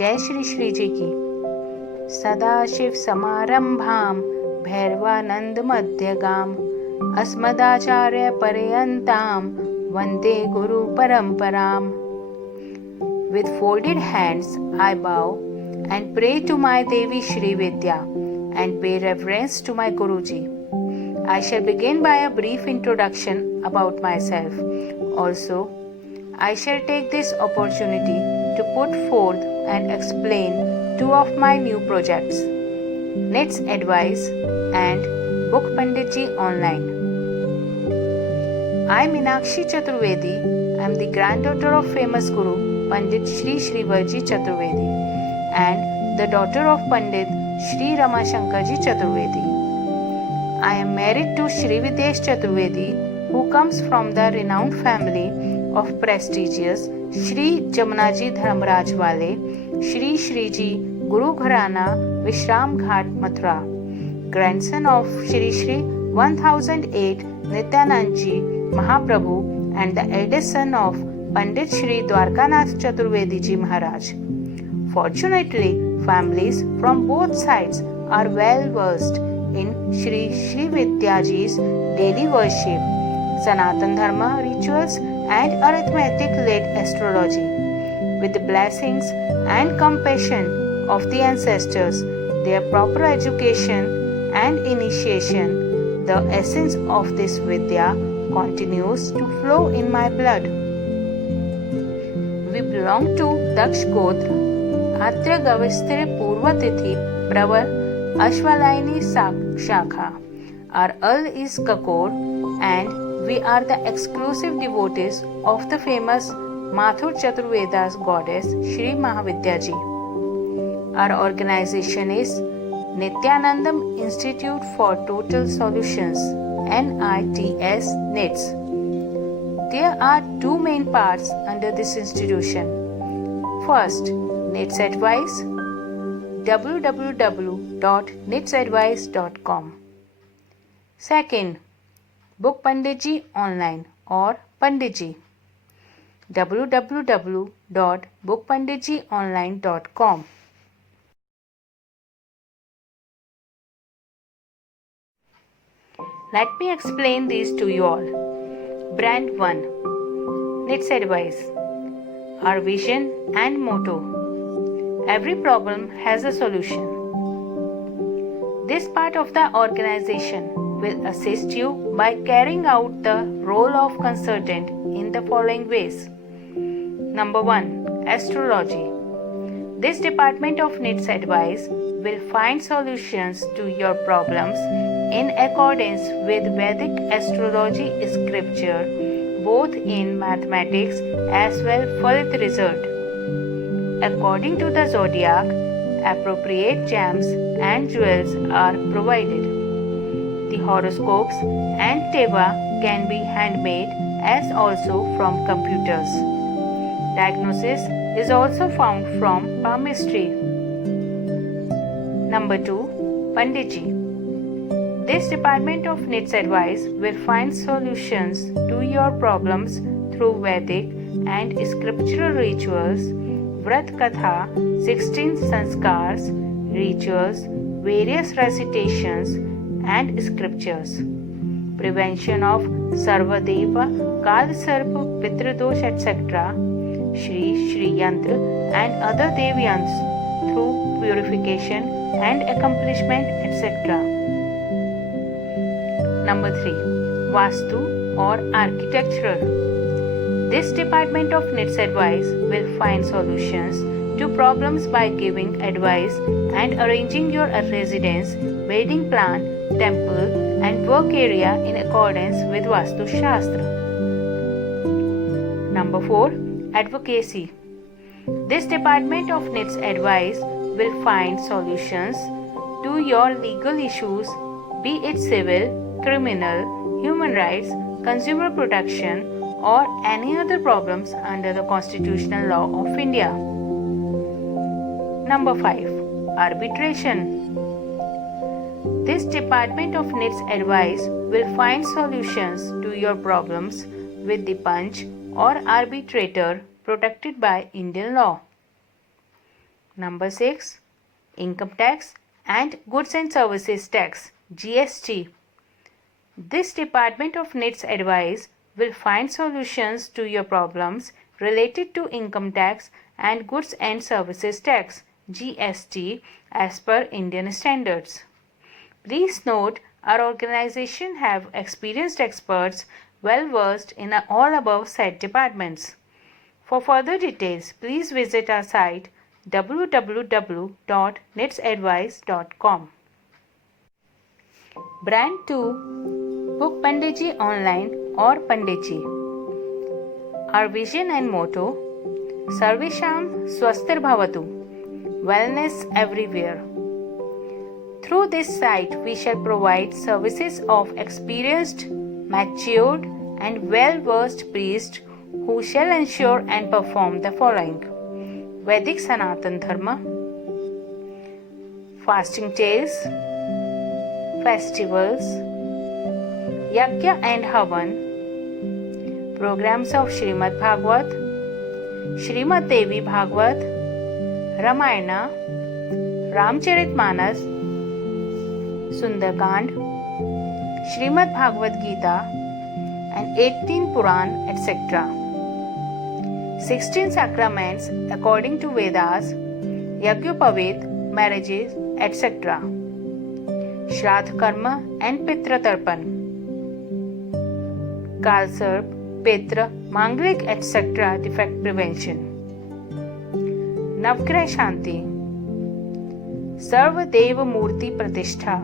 जय श्री श्री जी की। सदाशिव समारंभां भैरवानंद मध्यगाम अस्मदाचार्य पर्यंतां वंदे गुरु परंपराम। With folded hands I bow and pray to my Devi Shri Vidya and pay reverence to my Guruji. I shall begin by a brief introduction about myself. Also, I shall take this opportunity to put forth and explain two of my new projects, Nits Advice and Book Panditji Online. I, Meenakshi Chaturvedi, am the granddaughter of famous Guru Pandit Shri Shrivarji Chaturvedi and the daughter of Pandit Shri Ramashankarji Chaturvedi. I am married to Shri Videsh Chaturvedi, who comes from the renowned family of prestigious Shri Jamunaji Dharmaraj Wale, Shri Shriji Guru Gharana Vishram Ghat Mathura, grandson of Shri Shri 1008 Nityanandji Mahaprabhu and the eldest son of Pandit Shri Dwarkanath Chaturvedi Ji Maharaj. Fortunately, families from both sides are well versed in Shri Shri Vidyaji's daily worship, Sanatan Dharma rituals and arithmetic-led astrology. With the blessings and compassion of the ancestors, their proper education and initiation, the essence of this Vidya continues to flow in my blood. We belong to Daksh Gotra, Atra Gavasthira Purva Tithi Pravar Ashwalayani Shakha. Our Al is Kakor and we are the exclusive devotees of the famous Mathur Chaturveda's goddess Shri Mahavidyaji. Our organization is Nityanandam Institute for Total Solutions, NITS NITS. There are two main parts under this institution. First, NITS Advice, www.nitsadvice.com. Second, Book Panditji Online or Panditji, www.bookpanditjionline.com. Let me explain these to you all. Brand 1, Nits Advice. Our vision and motto: every problem has a solution. This part of the organization will assist you by carrying out the role of consultant in the following ways. Number 1, Astrology. This department of Nits Advice will find solutions to your problems in accordance with Vedic astrology scripture, both in mathematics as well Phalit result. According to the zodiac, appropriate gems and jewels are provided. The horoscopes and teva can be handmade as also from computers. Diagnosis is also found from palmistry. Number 2, Panditji. This department of Nits Advice will find solutions to your problems through Vedic and scriptural rituals, Vrat Katha, 16 sanskars, rituals, various recitations and scriptures. Prevention of Sarvadeva, Kalsarpa, Pitradosh etc., Shri Yantra and other Devyans through purification and accomplishment etc. Number 3, Vastu or Architectural. This department of Nits Advice will find solutions to problems by giving advice and arranging your residence, wedding plan, temple and work area in accordance with Vastu Shastra. Number 4, Advocacy. This department of Nits Advice will find solutions to your legal issues, be it civil, criminal, human rights, consumer protection or any other problems under the constitutional law of India. Number 5, Arbitration. This department of Nits Advice will find solutions to your problems with the Panch or arbitrator protected by Indian law. Number 6. Income tax and goods and services tax GST. This department of NITS advice will find solutions to your problems related to income tax and goods and services tax GST as per Indian standards. Please note, our organization have experienced experts well versed in all above said departments. For further details, please visit our site www.nitsadvice.com. Brand 2, Book Panditji Online or Panditji. Our vision and motto, Sarvesham Swasthir Bhavatu, Wellness Everywhere. Through this site, we shall provide services of experienced, matured and well-versed priests who shall ensure and perform the following: Vedic Sanatan Dharma, fasting tales, festivals, Yajna and Havan, programs of Srimad Bhagavad, Srimad Devi Bhagavad, Ramayana, Ramcharitmanas, Sundarkand, Srimad Bhagavad Gita and 18 Puran, etc. 16 sacraments according to Vedas, Yajnapavid, marriages, etc. Shraddh Karma and Pitra Tarpan, Kalsarp, Pitra, Manglik, etc. defect prevention. Navgrah Shanti, Sarva Deva Murti Pratishtha,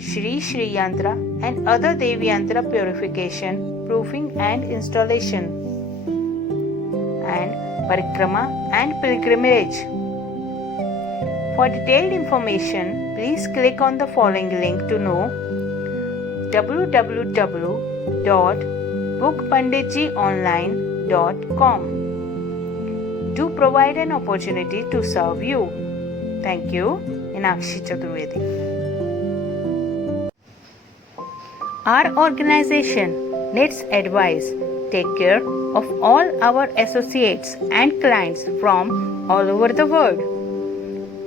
Shri Shri Yantra and other Devi Yantra purification, proofing and installation, and Parikrama and pilgrimage. For detailed information, please click on the following link to know www.bookpanditjionline.com. Do provide an opportunity to serve you. Thank you. Meenakshi Chaturvedi. Our organization, NITS Advice, take care of all our associates and clients from all over the world,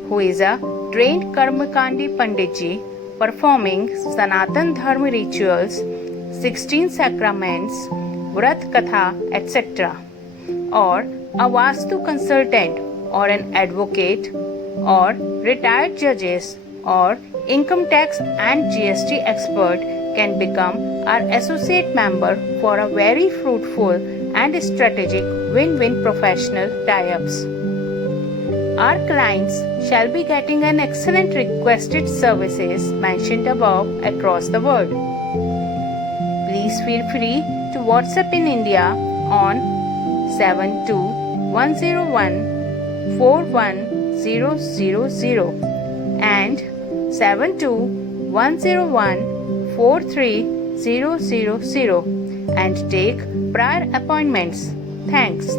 who is a trained Karmakandi Panditji performing Sanatan Dharma rituals, 16 sacraments, Vrat Katha, etc., or a Vastu consultant or an advocate or retired judges or income tax and GST expert can become our associate member for a very fruitful and strategic win-win professional tie-ups. Our clients shall be getting an excellent requested services mentioned above across the world. Please feel free to WhatsApp in India on 72-101-41000 and 72-101-43000 and take prior appointments. Thanks.